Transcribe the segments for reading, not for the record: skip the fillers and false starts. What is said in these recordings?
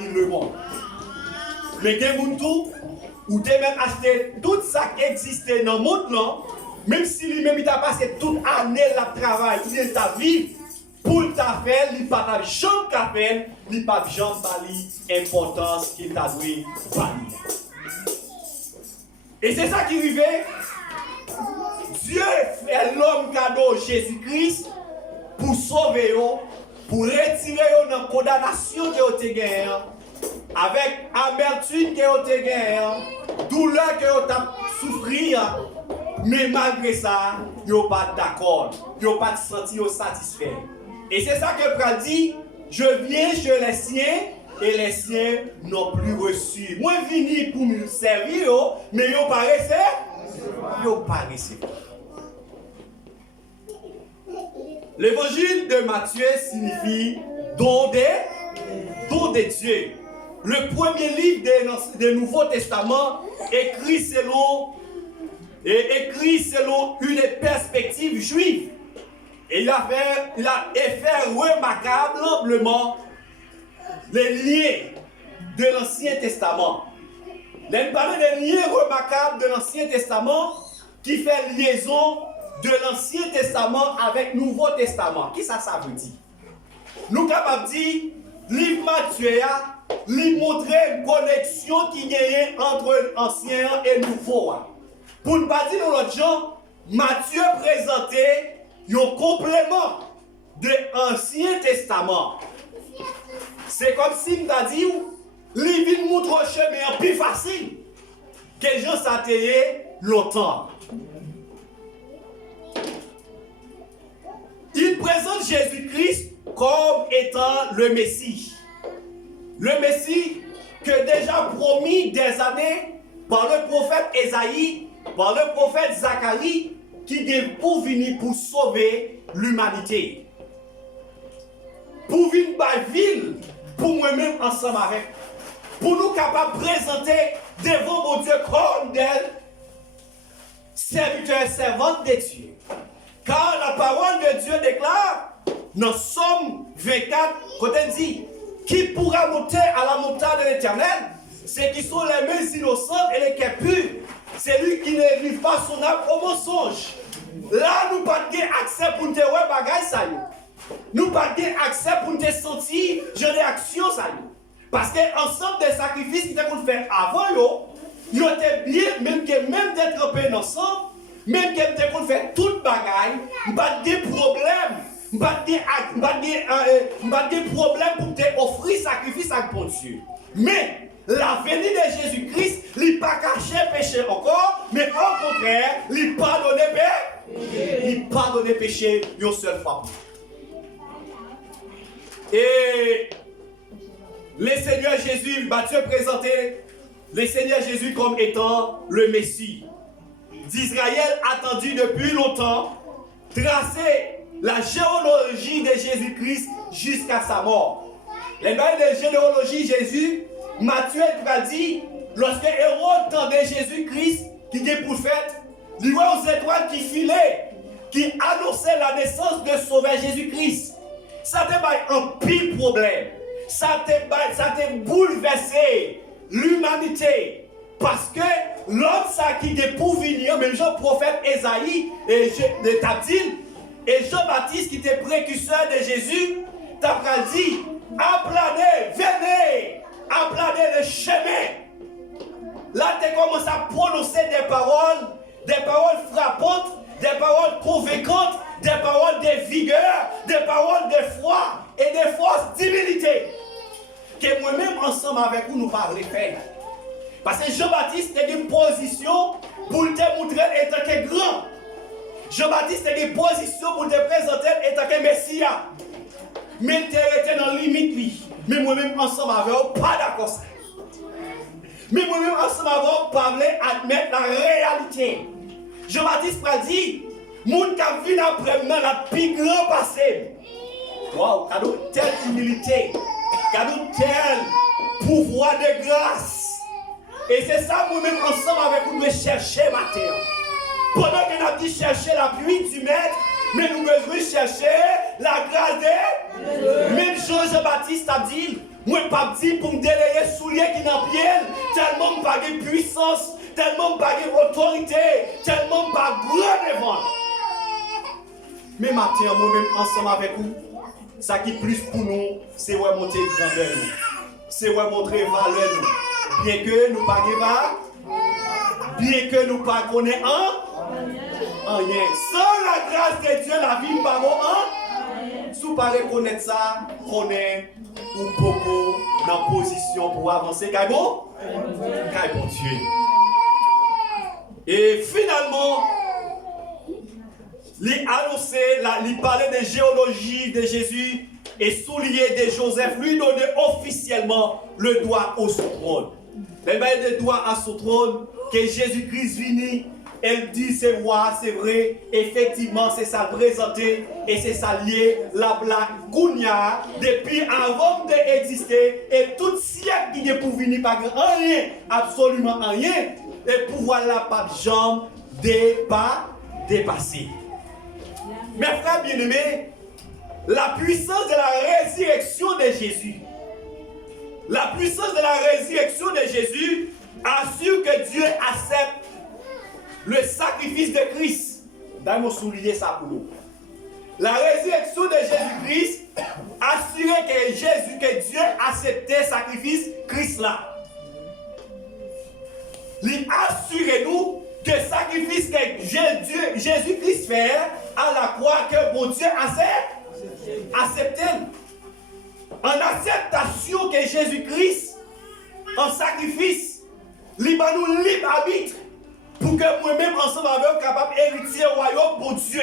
le monde. Mais il y a des gens où tu même acheté tout ça qui existait dans le monde, même si lui-même il a passé toute année de travail, il est à vivre pour ta faire, il n'a pas de jambe qu'à faire, il n'a pas de jambe à l'importance qu'il t'a dû valider. Et c'est ça qui arrivait. Dieu fait l'homme cadeau Jésus-Christ pour sauver eux, pour retirer eux dans la condamnation que vous avez gagnée, avec amertume que vous avez gagnée, douleur que vous avez souffert, mais malgré ça, vous n'êtes pas d'accord, vous n'êtes pas senti satisfait. Et c'est ça que Paul dit, je viens chez les siens et les siens n'ont plus reçu. Moi, je viens pour me servir, mais ils n'ont pas reçu. Ils n'ont pas reçu. L'évangile de Matthieu signifie don de Dieu. Le premier livre du Nouveau Testament écrit selon une perspective juive. Et il a fait remarquablement les liens de l'Ancien Testament. Il parle des liens remarquables de l'Ancien Testament qui fait liaison de l'Ancien Testament avec le Nouveau Testament. Qu'est-ce que ça veut dire? Nous sommes capables de dire, livre Matthieu, lui montrer une connexion qui y a entre l'Ancien et le Nouveau. Pour ne pas dire l'autre gens, Matthieu présentait un complément de l'Ancien Testament. C'est comme si il m'a dit, lui montre un chemin plus facile que les gens s'atteignaient longtemps. Il présente Jésus-Christ comme étant le Messie. Le Messie que déjà promis des années par le prophète Ésaïe, par le prophète Zacharie, qui est pour venir pour sauver l'humanité. Pour venir par ville, pour moi-même ensemble avec. Pour nous capables de présenter devant mon Dieu comme des serviteurs et servantes de Dieu. Car la parole de Dieu déclare, dans Somme 24, quand elle dit, qui pourra monter à la montagne de l'Éternel, ceux qui sont les mains innocentes et les cœurs purs, c'est lui qui ne livre pas son âme au mensonge. Là, nous n'avons pas accès pour nous faire des choses. Nous n'avons pas accès pour nous sentir des actions. Parce qu'ensemble des sacrifices qui ont fait avant, ils étaient bien, même d'être trempés ensemble, même qu'ils ont fait toute bagaille, nous n'avons pas de problème. Nous n'avons pas de problème pour te offrir sacrifice à bon Dieu. Mais la venue de Jésus-Christ, il n'a pas caché péché encore, mais au contraire, il n'a pas donné péché. Il n'a pas donné péché une seule fois. Et le Seigneur Jésus, Matthieu présentait le Seigneur Jésus comme étant le Messie d'Israël, attendu depuis longtemps, tracé la généalogie de Jésus-Christ jusqu'à sa mort. Les bails de généalogie Jésus, Matthieu va dire, lorsque Hérode tendait Jésus-Christ, qui est prophète, il voit aux étoiles qui filaient, qui annonçaient la naissance de Sauveur Jésus-Christ. Ça te un pire problème. Ça te bouleversé l'humanité. Parce que l'homme ça qui est pour venir, même Jean prophète Ésaïe et Tabdil, et Jean-Baptiste qui était précurseur de Jésus, t'as dit, aplanez, venez, aplanez le chemin. Là, tu commences à prononcer des paroles frappantes, des paroles convaincantes, des paroles de vigueur, des paroles de foi et de force d'humilité. Que moi-même, ensemble avec vous, nous parlons faire. Parce que Jean-Baptiste a une position pour te montrer étant que grand. Jean-Baptiste a une position pour te présenter étant que Messie. Mais tu étais dans la limite, lui. Mais moi-même, ensemble avec vous, pas d'accord. Mais moi-même, ensemble avec vous, pas admettre la réalité. Jean-Baptiste a dit, moun qui vient après moi, la plus grand passé. Waouh, cadeau telle humilité, cadeau tel pouvoir de grâce. Et c'est ça, nous-mêmes, ensemble avec vous, nous chercher ma terre. Pendant que nous avons dit chercher la pluie du maître, mais nous devons chercher la grâce de Même Jean-Baptiste a dit, Moi, pas dit pour me délayer soulier qui n'a pied, tellement pas de puissance, tellement pas d'autorité, tellement pas grand devant. Mais matin, moi-même, ensemble avec vous, ça qui plus pour nous, c'est ouais monter grandeur nous. C'est ouais montrer valeur nous. Bien que nous pas bien que nous pas connaissons rien. Sans la grâce de Dieu, la vie pas en. Si vous pas reconnaître ça, connaît ou beaucoup dans position pour avancer. Qu'est-ce bon? Qu'est-ce bon Dieu? Et finalement, il annonçait, il parlait de géologie de Jésus et soulier de Joseph, lui donnait officiellement le droit au trône. Il met le droit à son trône, que Jésus-Christ vini, elle dit c'est moi, c'est vrai, effectivement c'est ça présenté et c'est ça lié, la blague Kounia, depuis avant d'exister, et tout siècle qui est pour venir par rien, absolument rien, et pouvoir la pape jambe dépasser. Mes frères bien-aimés, la puissance de la résurrection de Jésus, la puissance de la résurrection de Jésus assure que Dieu accepte le sacrifice de Christ. D'ailleurs, souligner ça pour nous. La résurrection de Jésus-Christ assurait que Dieu acceptait le sacrifice Christ là. Il assure nous que le sacrifice que Jésus-Christ fait à la croix, que bon Dieu accepte. En acceptation que Jésus-Christ, en sacrifice, il va nous libre arbitre pour que moi-même, ensemble avec capable d'hériter au royaume pour Dieu.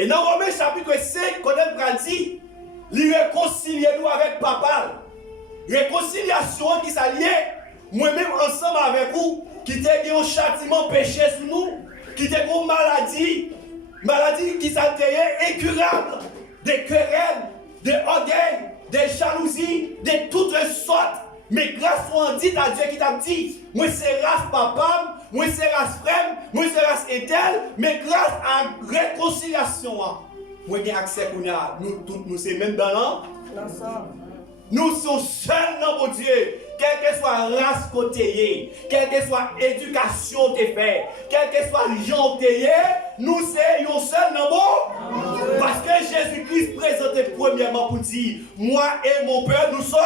Et dans Romains chapitre 5, quand on a dit, il réconcilie nous avec Papa. Réconciliation qui s'allie, moi-même ensemble avec vous, qui t'a eu un châtiment péché sur nous, qui t'a eu une maladie qui s'altérait, incurable, des querelles, des orgueils, des jalousies, de toutes sortes. Mais grâce soit dit à Dieu qui t'a dit, moi c'est race papa, moi c'est race frère, moi c'est race ételle, mais grâce à la réconciliation, moi j'ai accès à nous tous, nous sommes même dans l'ensemble. Nous sommes seuls dans mon Dieu, quelle que soit race côté, quelle que soit éducation que fait, quel que soit le genre que nous sommes seuls dans mon Dieu. Parce que Jésus-Christ présentait premièrement pour dire, moi et mon Père, nous sommes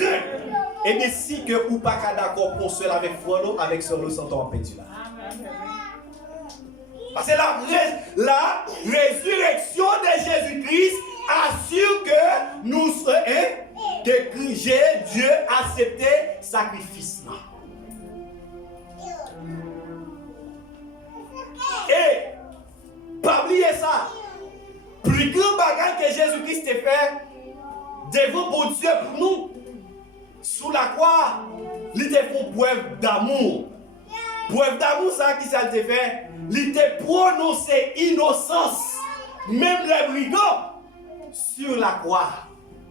un. Et bien si que vous pas d'accord pour cela avec Frono, avec ce nous sentons en pétu là. Parce que la résurrection de Jésus-Christ assure que nous serons, que Dieu a accepté le sacrifice là. Et, pas oublier ça, plus grand bagage que Jésus-Christ a fait devant bon Dieu pour nous, sous la croix, il te fait preuve d'amour. Preuve d'amour, ça qui ça te fait, il te prononcé innocence, même les brigands, sur la croix.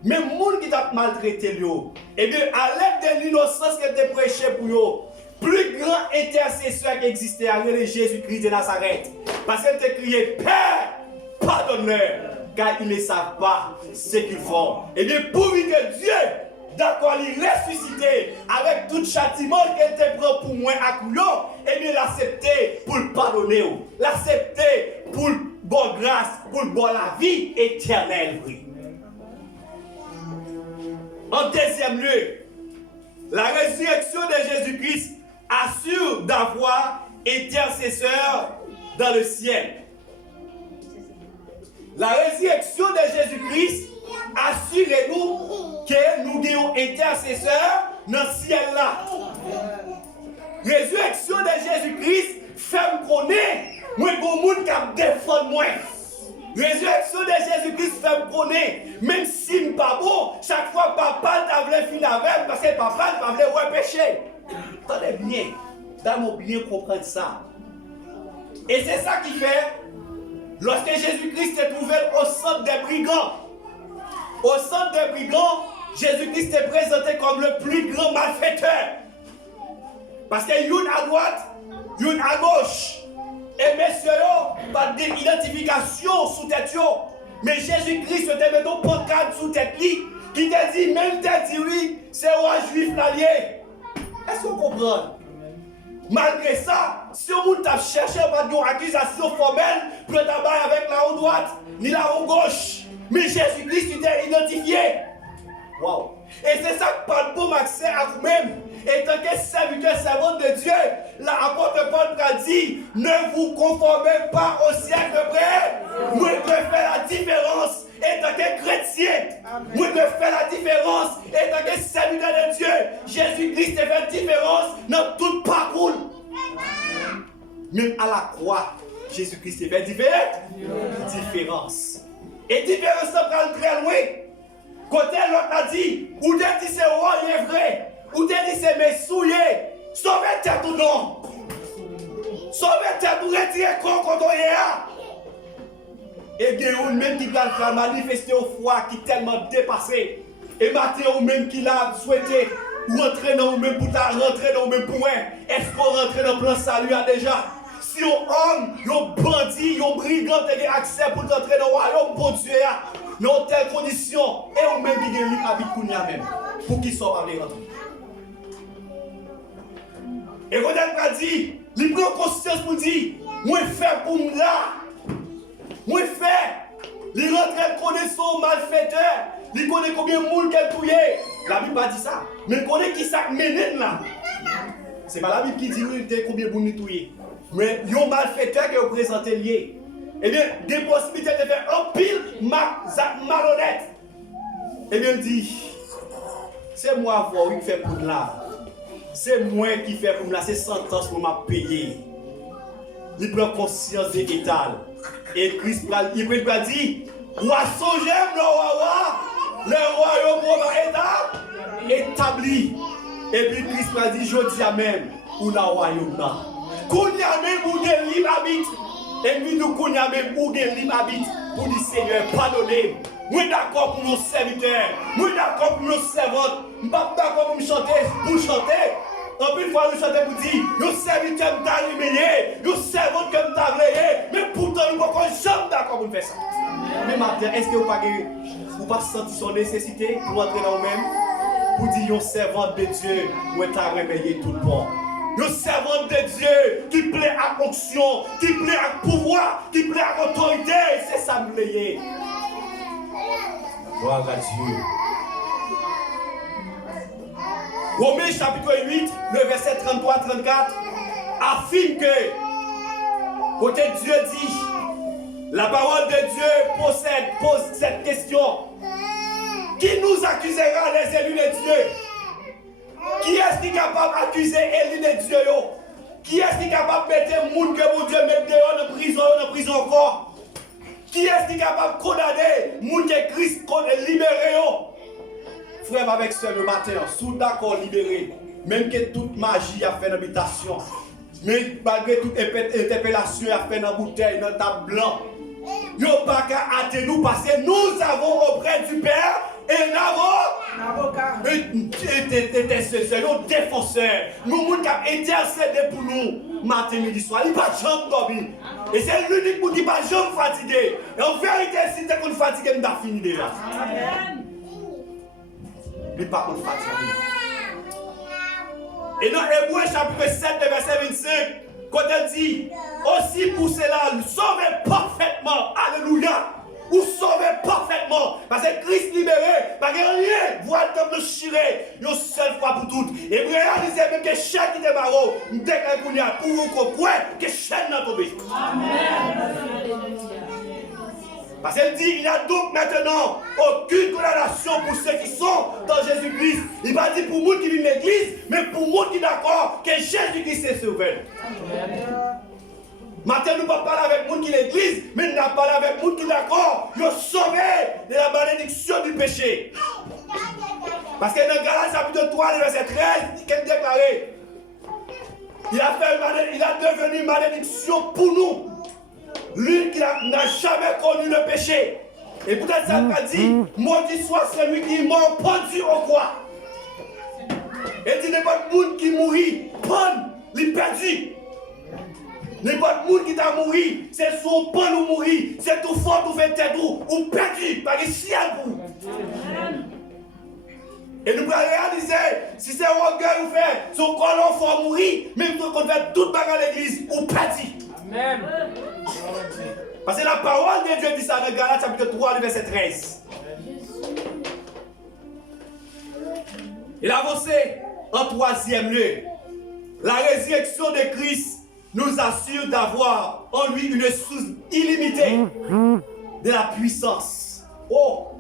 Même les gens qui t'a maltraité, et bien à l'aide de l'innocence que tu prêché pour eux, plus grand intercesseur qui existait avec Jésus-Christ de Nazareth. Parce qu'elle t'a crié, Père, pardonne-leur, car ils ne savent pas ce qu'ils font. Et bien pour que Dieu, d'accord, il ressuscité avec tout châtiment qu'elle te prend pour moi à couillon, et bien l'accepter pour le pardonner, l'accepter pour le bon grâce, pour le bon la vie éternelle. En deuxième lieu, la résurrection de Jésus-Christ assure d'avoir intercesseur dans le ciel. La résurrection de Jésus-Christ assure-nous que nous avons intercesseur dans le ciel là. Résurrection de Jésus-Christ fait me connaître, moi, bon monde qui défend moi. Résurrection de Jésus-Christ fait me connaître, même si je ne suis pas bon, chaque fois papa t'a voulu finir avec parce que papa t'a voulu pécher. Attendez bien, d'ailleurs bien comprendre ça. Et c'est ça qui fait, lorsque Jésus-Christ est trouvé au centre des brigands, Jésus-Christ est présenté comme le plus grand malfaiteur. Parce que une à droite, une à gauche. Et messieurs, pas d'identification sous tête. Mais Jésus-Christ te met donc pancarte sous tête. qui te dit, même te dit oui, c'est roi juif l'allié. Est-ce qu'on comprend? Malgré ça, si on t'a cherché pas une accusation formelle pour t'abattre avec la haute droite, ni la haute gauche, mais Jésus-Christ t'est identifié. Wow. Et c'est ça que parle pour accès à vous-même. Et tant que serviteur, servante de Dieu, l'apôtre Paul a dit, ne vous conformez pas au siècle de près. Moi, je fais la différence. Et tant que chrétien, moi, je fais la différence. Et tant que serviteur de Dieu, Jésus-Christ a fait la différence dans tout parcours. Même à la croix, Jésus-Christ a fait différence. Et différence, ça prend très loin. Côté l'autre a dit, ou t'as dit c'est roi, il est vrai. Ou t'as dit c'est mes souillés. Sauvez tête ou non. Sauvez tête ou retirez quand on y est. Et bien, ou même qui va manifester au froid qui est tellement dépassé. Et Matthieu ou même qui l'a souhaité rentrer dans vous-même pour rentrer dans vous-même pour est-ce qu'on rentre dans le plan salut déjà? Si on homme, on bandit, on brigand, ont accès pour rentrer dans le royaume pour Dieu, dans telle condition, et on même qui habite pour nous même, pour qu'ils soient pas les rentrer. Et quand elle dit, il prend conscience pour dire, moi fait pour moi là, moi fait, il rentre connaît son malfaiteur, il connaît combien de monde qu'elle touille. La Bible n'a pas dit ça, mais il connaît qui ça mène là. C'est pas la Bible qui dit combien de monde il touille. Mais il y a un malfaiteur qui est représenté lié. Eh bien, des possibilités de faire un pile malhonnête. Eh bien, il dit, c'est moi qui fait pour là. C'est moi qui fait pour là. C'est sentence pour m'a payé. Il prend conscience de l'étal. Et Christ il va dire, Oiseau j'aime le royaume est établi. Et puis Christ va dire, je dis à même, ou la royaume là. Kounya même où des libre habite. Et puis nous kounya même où des libre habite. Pour dire Seigneur, pardonnez. Moi d'accord pour nos serviteurs. Moi d'accord pour nos servantes. Je ne suis pas d'accord pour me chanter. Pour chanter. En plus, fois nous chanter pour dire, nos serviteurs me t'ont humilié. Nos servantes que me t'ont réglé. Mais pourtant, nous ne sommes jamais d'accord pour faire ça. Mais maintenant, est-ce que vous ne pas senti son nécessité pour entrer dans vous-même? Pour dire, nos servantes de Dieu, nous t'ont réveillé tout le monde. Nos servantes de Dieu qui plaît à fonction, qui plaît à pouvoir, qui plaît à autorité, c'est ça me plaît. Gloire à Dieu. Romains chapitre 8, le verset 33-34, affirme que, côté Dieu dit, la parole de Dieu pose cette question. Qui nous accusera les élus de Dieu? Qui est-ce qui est capable d'accuser Élie de Dieu? Qui est-ce qui est capable de mettre les gens que mon Dieu mette dehors en prison encore? Qui est-ce qui est capable de condamner les gens que Christ libéré? Frère avec soeur le matin, sous d'accord libéré, même que toute magie a fait une habitation, mais malgré toute interpellation a fait une bouteille, dans table blanc, nous n'avons pas qu'à hâter nous parce que nous avons auprès du Père un avocat, un défenseur, nous avons intercédé pour nous matin, midi, soir. Il n'y a pas de jambe dormir. Et c'est l'unique qui n'est pas de jambe fatigué. Et en vérité, si tu es fatigué, nous avons fini déjà. Amen. Il n'est pas fatigué. Et dans Hébreux chapitre 7, verset 25, quand elle dit, aussi pour cela, sauvez parfaitement, alléluia, ou sauvez parfaitement, parce que Christ libéré, parce que rien, voit comme le chiré, une seule fois pour toutes. Et vous réalisez même que chaîne qui est barreau, nous déclarons pour vous comprendre que chaîne n'a tombé. Amen. Parce qu'elle dit, il n'y a donc maintenant aucune condamnation pour ceux qui sont dans Jésus-Christ. Il va dire pour moi qui vivent l'église, mais pour moi qui est d'accord que Jésus-Christ est sauvé. Maintenant, nous ne parlons pas avec les gens qui sont l'église, mais nous parlons avec les gens qui sont d'accord. Ils sont sauvés de la malédiction du péché. Parce que dans Galates chapitre 3, verset 13, il a déclaré, il a devenu une malédiction pour nous. Lui qui n'a jamais connu le péché. Et peut-être ça a dit, maudit soit celui qui m'a pendu au croix. Et dit, n'est pas de monde qui mourit, pendre, il perdu. N'est pas de monde qui t'a mouru, c'est son pan ou mourir, c'est tout fort, tout fait tête ou perdu, par les chiens pour. Et nous pouvons réaliser, si c'est un orgueil ou fait, son corps faut mourir, même si on fait toute bagarre à l'église, ou parti. Amen. Parce que la parole de Dieu dit ça dans Galates chapitre 3, verset 13. Il avance en troisième lieu. La résurrection de Christ nous assure d'avoir en lui une source illimitée de la puissance. Oh,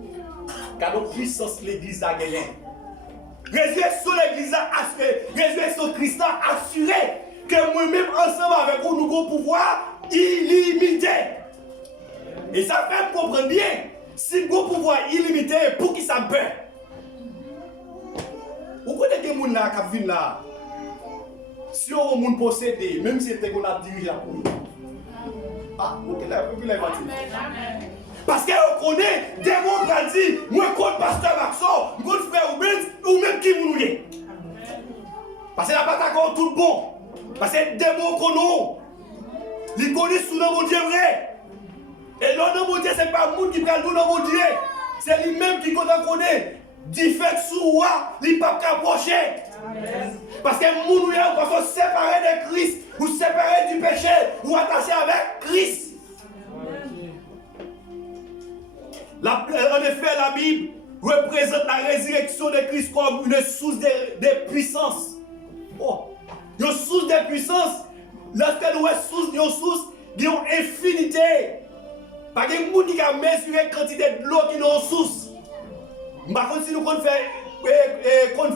car notre puissance l'église a gagné. Résurrection de l'église a assuré, résurrection de Christ a assuré que moi-même ensemble avec vous, nous avons un pouvoir illimité. Et ça fait me comprendre bien, si nous avons un pouvoir illimité, pour qui ça peut? Vous connaissez des gens là qui viennent là? Si on a un monde possédé, même si c'est qu'on a dirigé la pour nous. Ah, ok, là, vous voulez parce qu'on connaît des mots qui disent, moi, contre pasteur Maxon, moi, frère ou même qui vous nous. Parce que la bataille est tout bon. Parce que des mots qu'on a, ils connaissent sous notre Dieu vrai. Et notre mon Dieu, ce n'est pas le monde qui prend nous dans mon Dieu. C'est lui-même qui connaît. Diffère sous moi, il ne peut pas approcher. Parce que nous sommes séparés de Christ, ou séparés du péché, ou attachés avec Christ. En effet, la Bible représente la résurrection de Christ comme une source de puissance. Oh, une source de puissance, lorsque nous avons une source d'une infinité. Pas de monde qui a mesuré la quantité de l'eau qui est dans une source. Par contre, si nous faisons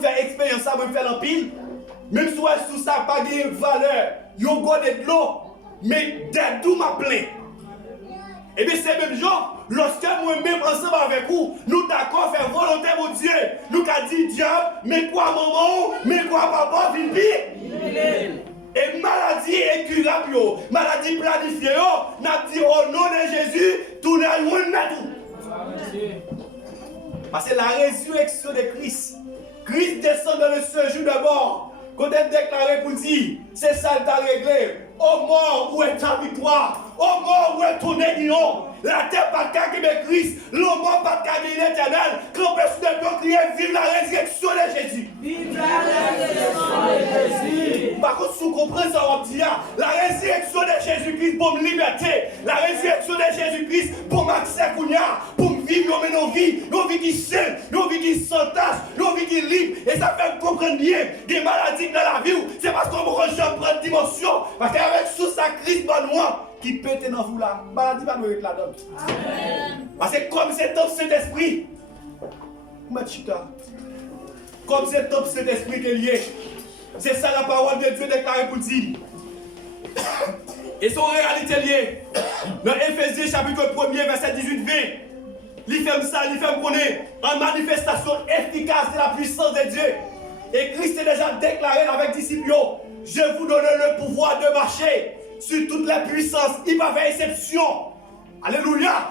faire expérience, ça va faire l'empile. Même si sous ça n'a pas de valeur, il y a de l'eau, mais d'où m'a plein. Et bien, c'est même genre, lorsque nous-mêmes ensemble avec vous, nous d'accord faire volonté de Dieu. Nous avons dit, diable, mais quoi maman, mais quoi papa, vite. Et maladie incurable, maladie planifiée, nous avons dit au nom de Jésus, tout n'est pas tout. Parce que la résurrection de Christ, Christ descend dans le séjour de mort. Quand elle déclaré pour dire, c'est ça qui t'a réglé. Au mort, où est ta victoire? Au mort, où est ton aiguillon? La terre pas de mais Christ, le mort pas de l'éternel. Quand personne ne peut crier, vive la résurrection de Jésus. Vive la résurrection de Jésus. Par contre, si vous comprenez ça, on dit, la résurrection de Jésus-Christ pour me liberté. La résurrection de Jésus-Christ pour m'accès pour me vivre nos vies qui saines, nos vies qui sans tache, nos vies qui libres. Et ça fait me comprendre bien des maladies dans la vie. C'est parce qu'on me rejoint prendre dimension. Parce qu'avec sous sa Christ, bon moi, qui pète dans vous là, maladie va nous être là-dedans. Parce que comme c'est top cet esprit, comme c'est top cet esprit qui est lié, c'est ça la parole de Dieu déclarée pour dire. Et son réalité liée. Dans Éphésiens chapitre 1er, verset 18-20, il fait ça, il fait connaître en manifestation efficace de la puissance de Dieu. Et Christ est déjà déclaré avec disciples, je vous donne le pouvoir de marcher sur toute la puissance. Il va faire exception. Alléluia.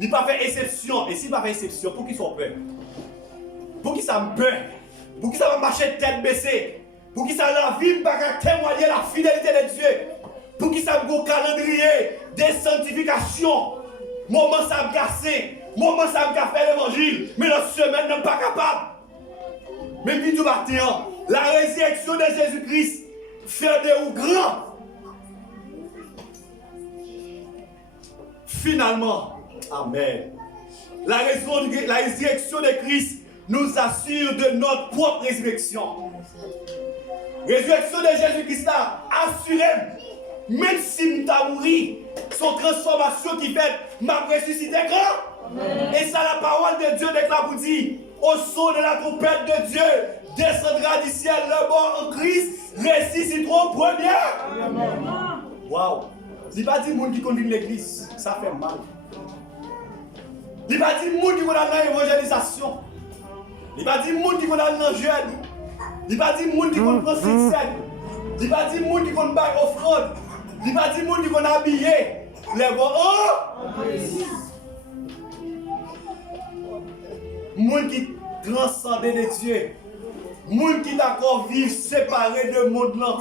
Il va faire exception. Et s'il va faire exception, pour qui soit peur? Pour qui ça me peur? Pour qui ça va marcher tête baissée? Pour qui ça la vie va témoigner la fidélité de Dieu? Pour qui ça me calendrier des sanctifications? Moment ça me casser. Moment ça me faire l'évangile. Mais la semaine n'est pas capable. Même vie du matin, la résurrection de Jésus-Christ fait de ou grand. Finalement, amen. La résurrection de Christ nous assure de notre propre résurrection. Résurrection de Jésus-Christ a assuré, même si nous avons mouru, son transformation qui fait m'a ressuscité grand. Et ça, la parole de Dieu déclare pour dire, au son de la trompette de Dieu, descendra du ciel le mort en Christ, ressusciteront premier. Waouh! Il n'y a pas dit monde qui conduit l'église, ça fait mal. Il n'y a pas dit monde qui conduit l'évangélisation. Il n'y a pas dit monde qui conduit le jeûne. Il n'y a pas dit monde qui conduit le succès. Il n'y a pas dit monde qui conduit l'offrande. Il n'y a pas dit monde qui conduit habiller. Les bons, monde qui transcende de Dieu. Monde qui d'accord vivre séparé de monde là.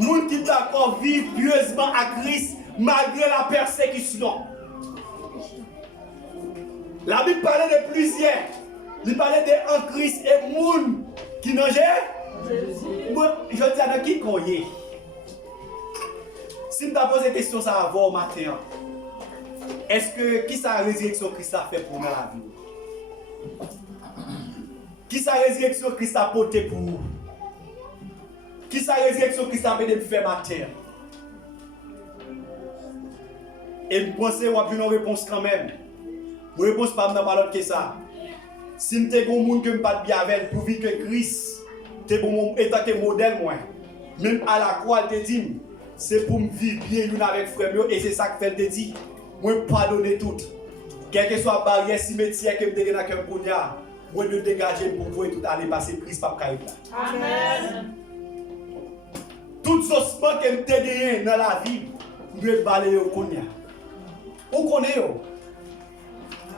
Monde qui d'accord vivre pieusement à Christ malgré la persécution. La Bible parlait de plusieurs. Il parlait de en Christ et moun qui n'en moi, je dis à qui qu'on y est. Si je te pose des questions ça avant au matin, est-ce que qui sa résurrection Christ a fait pour nous la vie? Qui sa résurrection Christ a porté pour nous? Qui sa résurrection Christ a fait de faire matin? Et je pense que vous avez une réponse quand même. Une réponse pas mal que ça. Si je suis un monde que je ne pas bien avec, pour vivre que Christ est bon état que modèle moi. Même à la croix elle te dit, c'est pour me vivre bien avec frère et c'est ça que elle te dit. Moi pardonner tout. Quelle que soit la barrière cimetière que me dégager dans cœur pour moi, moi de dégager pour vous tout aller passer Christ pas caille là. Amen. Tout ossements que me dégager dans la vie, je vais balayer au konya. Où connaît yo?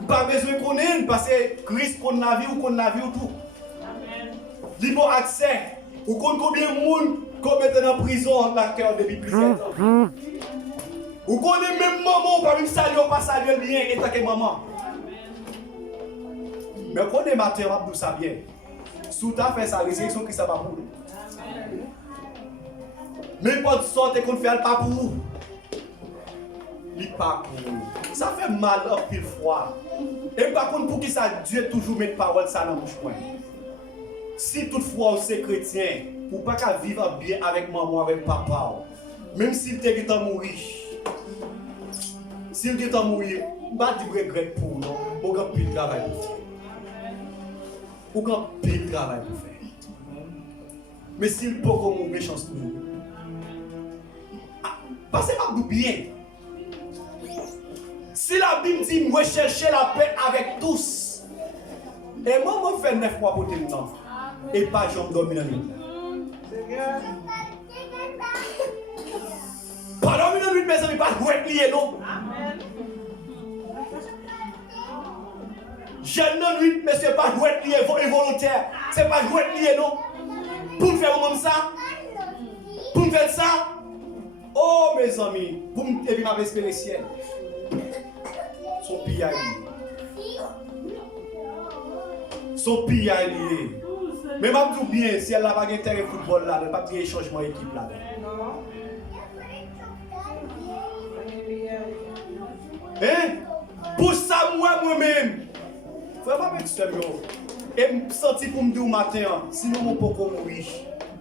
Pas besoin de connaître parce que Christ connaît la vie ou connaît la vie ou tout. Amen. Libre accès. Ou connaît combien de monde qu'on met en prison dans le cœur depuis plus de temps. Ou connaît même maman, pas même saluer ou pas saluer bien et tant que maman. Mais connaît matin, on ça bien. Sous ta fait sa résurrection qui ça va pour nous. Même pas de sorte qu'on fait pas pour vous. Il pas pour nous. Ça fait mal en pile fois. Et par contre, pour qui ça Dieu toujours met parole ça dans la bouche. Si toutefois vous êtes chrétien, vous ne pouvez pas vivre bien avec maman, avec papa. Même s'il est mourir. S'il est mourir, vous ne pouvez pas dire regret pour nous. Vous avez pile travail pour faire. Vous avez pile travail pour faire. Mais s'il peut comme une méchance pour nous. Passez-moi bien. Si la Bible dit, moi chercher la paix avec tous, et moi, je fais 9 mois pour te le temps, et pas j'en dormir dans la nuit. Pas dormir dans la nuit, mes amis, pas jouer lié, non? Jeune dans la nuit, mais c'est pas jouer lié, involontaire, c'est pas jouer lié, non? Pour me faire comme ça, pour me faire ça, oh mes amis, pour me faire ma espérer ciel. Son pillage. Son pillage. Mais je dis bien, si elle n'a pas d'intérêt au football là, elle n'a pas de changement d'équipe là. Hein? Pour ça, moi-même, vraiment, avec ce mot, et me sentir pour me dire au matin, sinon mon poko mourir.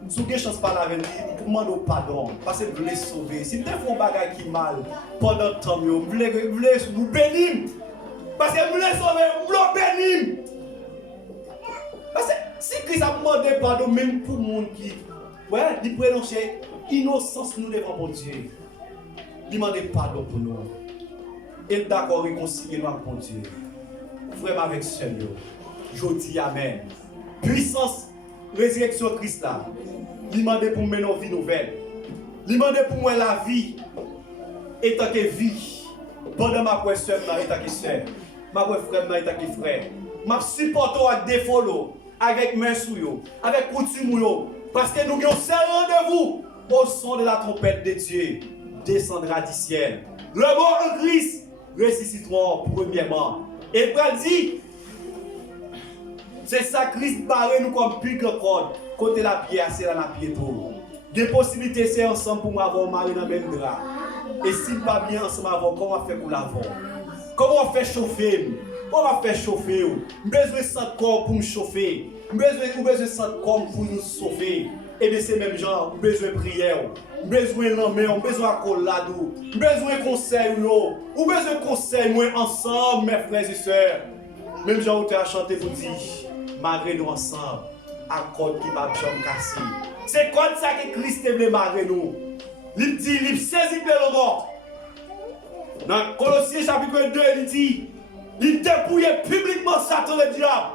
Si vous avez chance de parler avec lui, vous demandez pardon. Parce que vous voulez sauver. Si vous faites un bagage qui mal pendant le temps, vous voulez vous bénir. Parce que vous voulez sauver, vous voulez bénir. Parce que si Christ a demandé pardon, même pour le monde qui il prononce innocence nous devant mon Dieu. Il demande pardon pour nous. Et d'accord, réconcilier nous avec mon Dieu. Vraiment avec ce Seigneur. Je dis Amen. Puissance, résurrection Christ là. Il demande pour moi une vie nouvelle. Il demande pour moi la vie. Et tant que vie. Pendant ma soeur et tant que soeur. Ma frère et tant que frère. Je supporte avec des follow. Avec main sous yo. Avec coutume yo. Parce que nous avons un seul rendez-vous. Au son de la trompette de Dieu. Descendra du ciel. Le mort en Christ ressusciteront premièrement. Et Paul dit. C'est ça Christ barré nous comme plus que corde. Côté la pierre, c'est dans la pierre tout. Des possibilités, c'est ensemble pour m'avoir marié dans le même drap. Et si pas bien ensemble avant, comment on fait pour l'avoir? Comment on fait chauffer? Comment on fait chauffer? Besoin de 100 corps pour me chauffer. Besoin de 100 corps pour nous sauver. Et bien c'est même genre, besoin de prière. Besoin de l'homme, besoin de collade. Besoin de conseil. Ou besoin de conseil, moi ensemble, mes frères et sœurs. Même genre, où tu as chanté, vous dites, malgré nous ensemble. Accord qui va jamais casser. C'est comme ça que Christ voulait marrer nous. Il dit, il saisit le mort. Dans Colossiens chapitre 2, il dit, il dépouille publiquement Satan le diable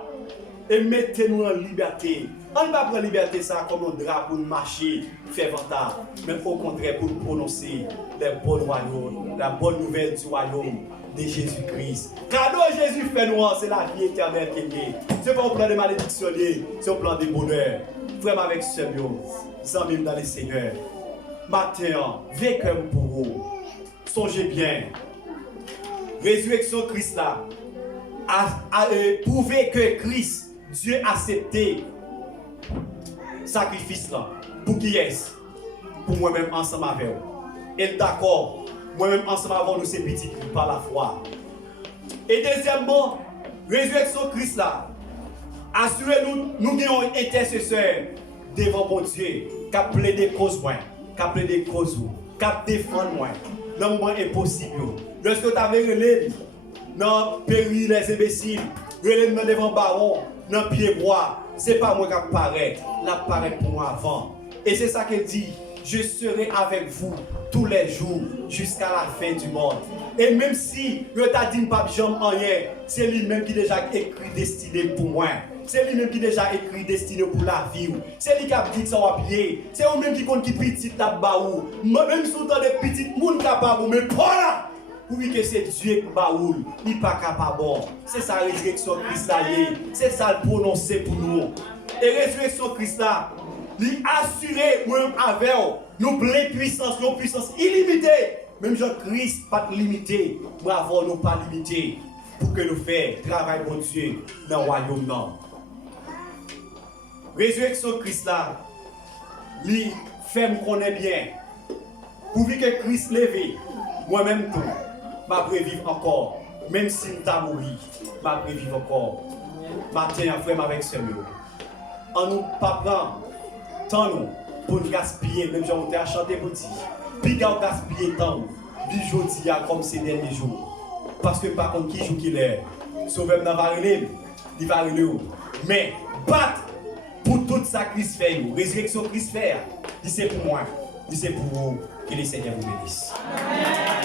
et mettez-nous en liberté. On ne va pas prendre liberté ça comme un drap pour marcher, faire vantard, mais au contraire pour prononcer les bonnes royaumes, la bonne nouvelle du royaume de Jésus-Christ. Cadeau Jésus fait nous, c'est la vie éternelle qui est. C'est pas un plan de malédiction, c'est un plan de bonheur. Vraiment avec ce Seigneur, sans même dans les Seigneurs. Matin, vécu pour vous. Songez bien. Résurrection Christ là. prouver que Christ, Dieu a accepté sacrifice là. Pour qui est-ce? Pour moi-même ensemble avec vous. Et d'accord, moi-même ensemble avec nous, c'est petit par la foi. Et deuxièmement, résurrection Christ là, assurez-nous, nous avons un intercesseur devant mon Dieu, qui a plaidé cause moi, qui a plaidé cause vous, qui a défendu moi, dans le moment impossible. Lorsque tu avais relé, dans le péril les imbéciles, relé devant baron, dans le pied bois, ce n'est pas moi qui apparaît, l'apparaît pour moi avant. Et c'est ça qu'elle dit, je serai avec vous tous les jours jusqu'à la fin du monde. Et même si je t'a dit pas jamais rien, c'est lui-même qui déjà écrit destiné pour moi. C'est lui-même qui déjà écrit destiné pour la vie. C'est lui qui a dit que ça va pied. C'est lui-même qui compte qui petit là-bas. Même si on a des petits monde capable, mais pas là. Oui que c'est Dieu qui baoul, il n'est pas capable. C'est sa résurrection Christ là. C'est ça le prononcer pour nous. Et résurrection Christ là, lui assurer moi avec nous plein puissance, une puissance illimitée. Même Jean-Christ pas limité, nous avons nous pas limité pour que nous fassions travail pour Dieu dans le royaume non. Résurrection Christ là, lui fait me connaître bien. Pour que Christ levé, moi-même tout, m'a prévivre encore. Même si nous t'avons mouru, m'a prévivre encore. Matin en frère avec ce mot. En nous pas prendre temps nous pour nous gaspiller, même si on t'a chanté pour dire. Puis on gaspiller temps, du jour comme ces derniers jours. Parce que par contre, qui joue qu'il est, sauveur dans Varilé, il va aller où. Mais battre pour tout ça Christ fait, résurrection Christ fait, c'est pour moi, c'est pour vous, que le Seigneur vous bénisse. Amen.